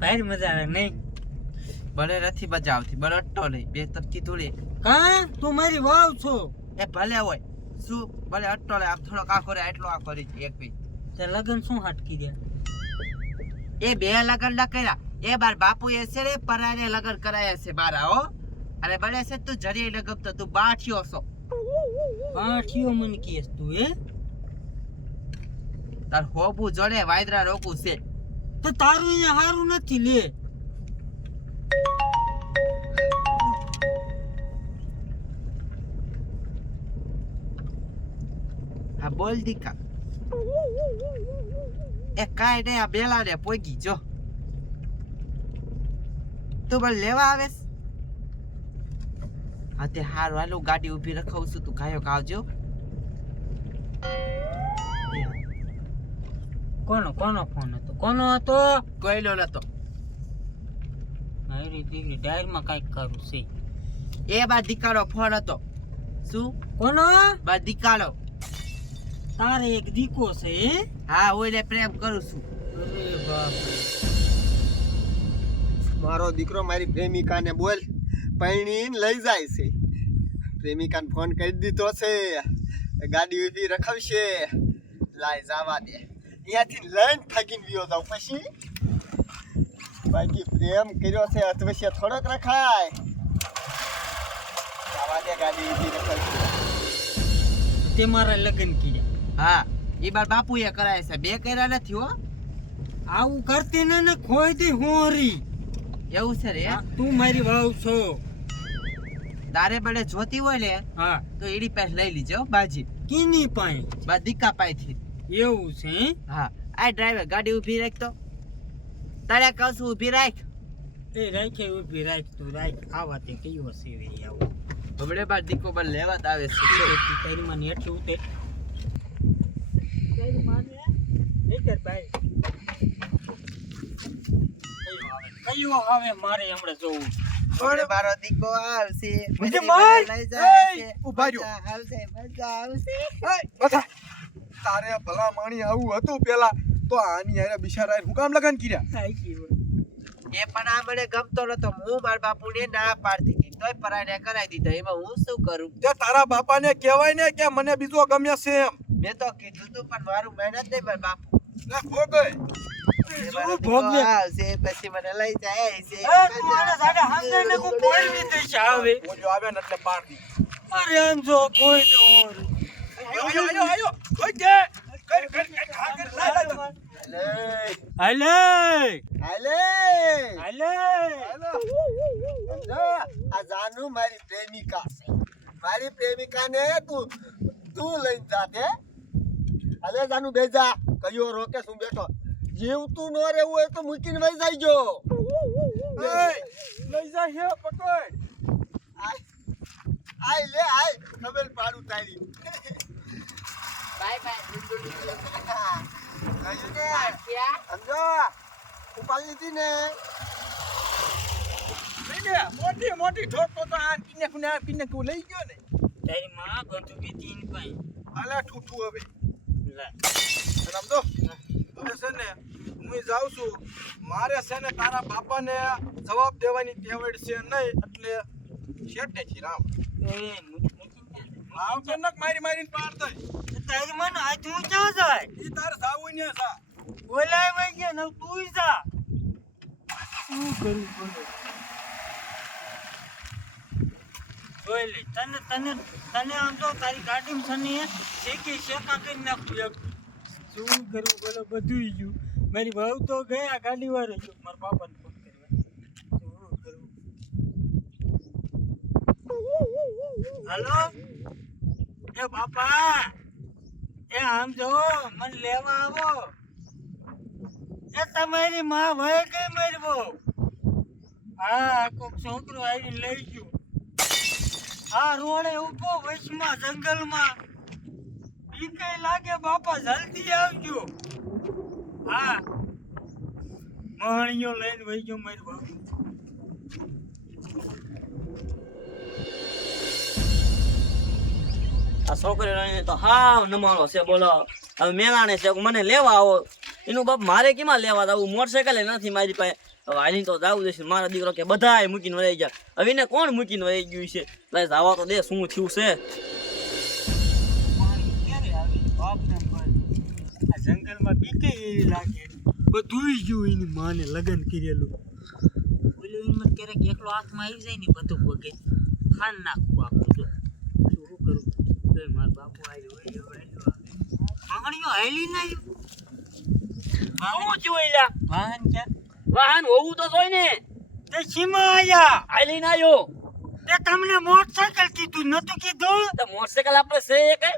ભાઈ મજા આવે નહીં? ભલે નથી મજા આવતી ભલે અટ્ટો નહીં બે તરકી થોડી કા તું મારી વાવ છો. એ ભલે હોય શું? ભલે અટ્ટો લે આમ થોડોક આ કરે એટલો આ કરી એક બી. તે લગન શું હટકી દે? એ બે લગન ના કર્યા. એ બાર બાપુ એ છે ને પરાને લગન કરાયા છે મારા હો. અને ભલે છે તું જરી ન ગમતો તું બાઠિયો છો. બાઠિયો મન કેસ તું એ તાર હોબુ જોડે વાયદરા રોકું છે. તો તારું અહીંયા હારું નથી લે. હા, બોલ દીકા. એ કાંઈ નહીં, આ બેલા ને પોગી જો. તું પણ લેવા આવે હા, તે હારું. હાલું ગાડી ઊભી રખાવું છું. તું ગાયો આવજો કોનો કોનો ફોન હતો? કોનો હતો? કોઈલો નતો. મારી દીકરી ડાયરમાં કાંઈક કરું છે. એ બા દીકારો ફોન હતો. શું? કોનો? બા દીકારો તારે એક દીકો છે હા? હું એને પ્રેમ કરું છું. અરે બાપ. મારો દીકરો મારી પ્રેમિકાને બોલ પૈણીને લઈ જાય છે. પ્રેમિકાને ફોન કરી દીધો છે. ગાડી ઊભી રખાવશે. લાય જવા દે. અહીંયાથી લઈને થાકીને ગયો જાઉં. પછી બાકી પ્રેમ કર્યો છે અતવશ્ય થોડોક રખાય. ગાડી ઊભી તે મારા લગ્ન કીધા હા એ બાર બાપુએ કરાય છે. બે કર્યા નથી હો. આવું કરતી ને ને ખોઈ દે હોરી. એવું છે રે? તું મારી વાવ છો. તારે બળે જોતી હોય ને હા. તો એડી પાસે લઈ લીજો હો બાજી. કીની પાઈ બા દીકા પાસેથી. એવું છે હે? હા. આ ડ્રાઈવર ગાડી ઊભી રાખ તો. તારે કહું છું ઊભી રાખ? એ રાખે ઊભી રાખ તું રાખ. આવા તે કયો હશે રે આવો. હમણે બાર દીકો બાર લેવા જ આવે છે. તારી માને હેઠું ઉતર. તારી માને કર ભાઈ કયો આવે મારે હમણાં જોવું. થોડે મારો દીકો આવશે. મને માર! મને લઈ જાય એય, છે. ઊભા રહ્યો. મજા આવશે મજા આવશે. બધા. તારે ભલા માણી આવું હતું પેલા તો આની હારે બિચારા હું કામ લગન કર્યા? એ પણ આ મને ગમતો નતો. હું મારા બાપુને ના પાડતી હતી. તોય પરાયને કરાવી દીધા. એમાં હું શું કરું? તે તારા બાપાને કહેવાય ને કે મને બીજો ગમ્યો છે એમ. મેં તો કીધું તું પણ મારું મહેનત નહીં મારા બાપુ. લે ભોગય? આવશે પછી મને લઈ જાય છે. આવે. ઓજો આવે ને એટલે પાડ અરે આમ જો કોઈ તો. આયો આયો આયો કોઈ દે. કર કર કર હા કર લા લા લે હાલે. હાલે. હાલે. સમજો આ જાનુ મારી પ્રેમિકા. છે મારી પ્રેમિકાને તું તું લઈને જા તે હાલે જાનુ બેજા. કયો રોકે શું બેઠો? જીવતું ન રહેવું હોય તો મૂકીને વહી જાયજો લઈ જા હે પકડ. આય લે આય. ખબર પાડું તારી. બાય બાય ને હવે સમજો છે ને, હું જાઉં છું. મારે છે ને તારા બાપાને જવાબ દેવાની ટેવડ છે નહીં, એટલે છે, રામ. એ આવ મારી મારીને પાર દે તારી માં આ તું ક્યાં જાય? ઈ તાર જાવું ને સા બોલાય વઈ ગયા ને તું જા. શું કરું બોલો. જોઈ તને તને તને આમ તો તારી ગાડીમાં છે ને શેકી શેકા કરી નાખું એક. શું કરું બોલો બધું ગયું. મારી વહુ તો ગયા ગાડી વાળો મારા બાપાને ફોન કરવા શું કરું? હાલો? એ બાપા, એ આમ જો, મને લેવા આવો. એ તમારી માં ભય કઈ મરવો? હા, કોક છોકરો આવીને લઈ ગયો. હા, રોડે ઊભો વૈશમાં, જંગલમાં. ઈ કઈ લાગે બાપા, જલ્દી આવજો. હા. માણીઓ લઈને વહી ગયો મારી બહુ આ છોકરીને તો હાવ નમાળો છે બોલો. હવે મેલાણે છે મને લેવા આવો. એનું બાપ મારે કેમાં લેવા આવું મોટરસાયકલ નથી મારી પાસે. હવે હાલી તો જવું જશે. મારા દીકરો કે બધાય મૂકીને વહી ગયા. હવે એને કોણ મૂકીને વહી ગયું છે? એટલે જવા તો દે શું થયું છે? ક્યારે આવે? આ જંગલમાં બીકે એવી લાગે. બધું ગયું એની માને લગ્ન કરેલું. ઓલું એમાં ક્યારેક એકલો હાથમાં આવી જાય ને બધું પગે ખાન નાખવું આખું તો. શું કરું? તો મારા બાપુ વાહન વાહન હોવું તો જોઈ ને. તે સીમા આયા. તે તમને મોટરસાયકલ કીધું નતું કીધું? તો મોટરસાયકલ આપણે છે એ કઈ?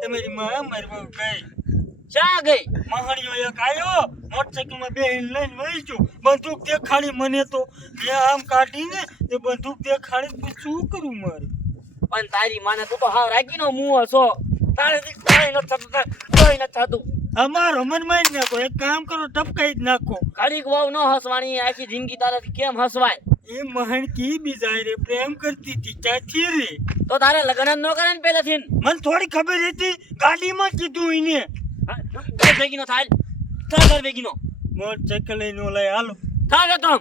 તમારી માં મારી બહુ ગઈ? ચા ગઈ એક આવ્યો મોટરસાયકલમાં બે લઈને વહી ગયો. બંદૂક દેખાડી મને તો મેં આમ કાઢીને તે બંદૂક દેખાડી તો શું કરું મારે? પણ તારી માને તું તો હાવ રાખીનો મું છો. તારેથી કઈ ન થતું કોઈ નથી થતું. અમારો મન મારી નાખો એક કામ કરો ટપકાઈ જ નાખો. ઘડીક વાવ ન હસવાની આખી જિંદગી તારાથી કેમ હસવાય? એ મહણ કી બીજા રે પ્રેમ કરતી હતી ચાથી રે. તો તારે લગ્ન ન કરે ને પેલાથી મને થોડી ખબર હતી ગાડીમાં કીધું એને ભેગીનો થાય થા ઘર ભેગીનો. મોટરસાયકલ લઈને લઈ હાલો. થા કે તમ